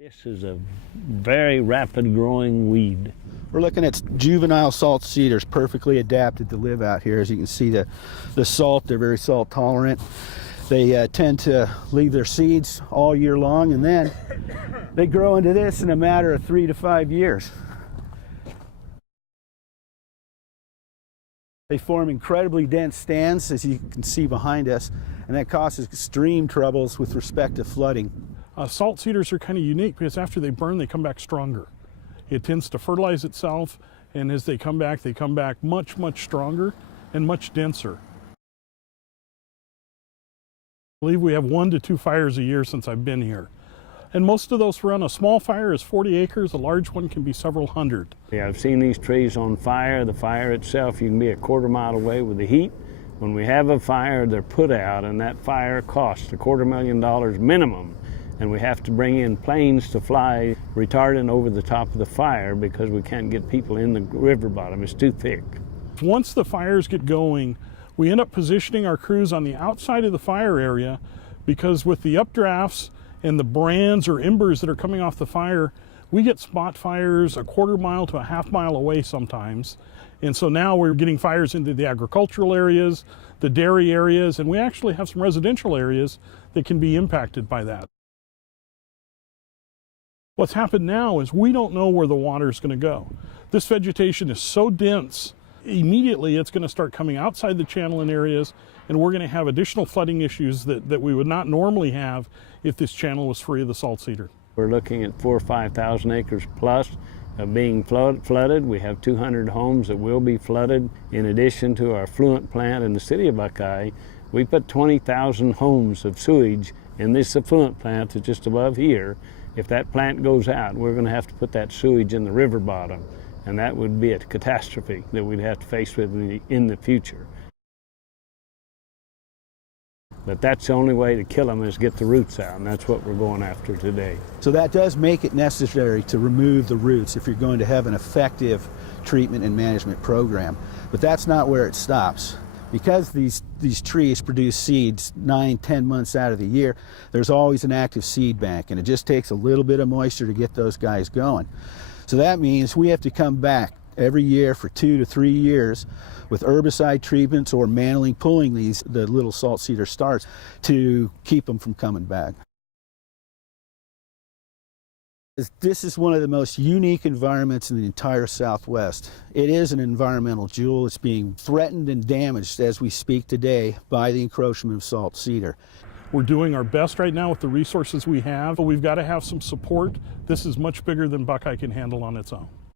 This is a very rapid growing weed. We're looking at juvenile salt cedars, perfectly adapted to live out here. As you can see, the salt, they're very salt tolerant. They tend to leave their seeds all year long, and then they grow into this in a matter of 3 to 5 years. They form incredibly dense stands, as you can see behind us, and that causes extreme troubles with respect to flooding. Salt cedars are kind of unique because after they burn, they come back stronger. It tends to fertilize itself, and as they come back much, much stronger and much denser. I believe we have 1 to 2 fires a year since I've been here. And most of those run, a small fire is 40 acres, a large one can be several hundred. Yeah, I've seen these trees on fire. The fire itself, you can be a quarter mile away with the heat. When we have a fire, they're put out, and that fire costs $250,000 minimum. And we have to bring in planes to fly retardant over the top of the fire because we can't get people in the river bottom. It's too thick. Once the fires get going, we end up positioning our crews on the outside of the fire area because with the updrafts and the brands or embers that are coming off the fire, we get spot fires a quarter mile to a half mile away sometimes. And so now we're getting fires into the agricultural areas, the dairy areas, and we actually have some residential areas that can be impacted by that. What's happened now is we don't know where the water is going to go. This vegetation is so dense, immediately it's going to start coming outside the channel in areas, and we're going to have additional flooding issues that we would not normally have if this channel was free of the salt cedar. We're looking at 4,000 or 5,000 acres plus of being flooded. We have 200 homes that will be flooded. In addition to our fluent plant in the city of Buckeye, we put 20,000 homes of sewage in this effluent plant that's just above here. If that plant goes out, we're going to have to put that sewage in the river bottom, and that would be a catastrophe that we'd have to face with in the future. But that's the only way to kill them is get the roots out, and that's what we're going after today. So that does make it necessary to remove the roots if you're going to have an effective treatment and management program. But that's not where it stops. Because these trees produce seeds 9-10 months out of the year, there's always an active seed bank, and it just takes a little bit of moisture to get those guys going. So that means we have to come back every year for 2 to 3 years with herbicide treatments or manually pulling the little salt cedar starts to keep them from coming back. This is one of the most unique environments in the entire Southwest. It is an environmental jewel. It's being threatened and damaged as we speak today by the encroachment of salt cedar. We're doing our best right now with the resources we have, but we've got to have some support. This is much bigger than Buckeye can handle on its own.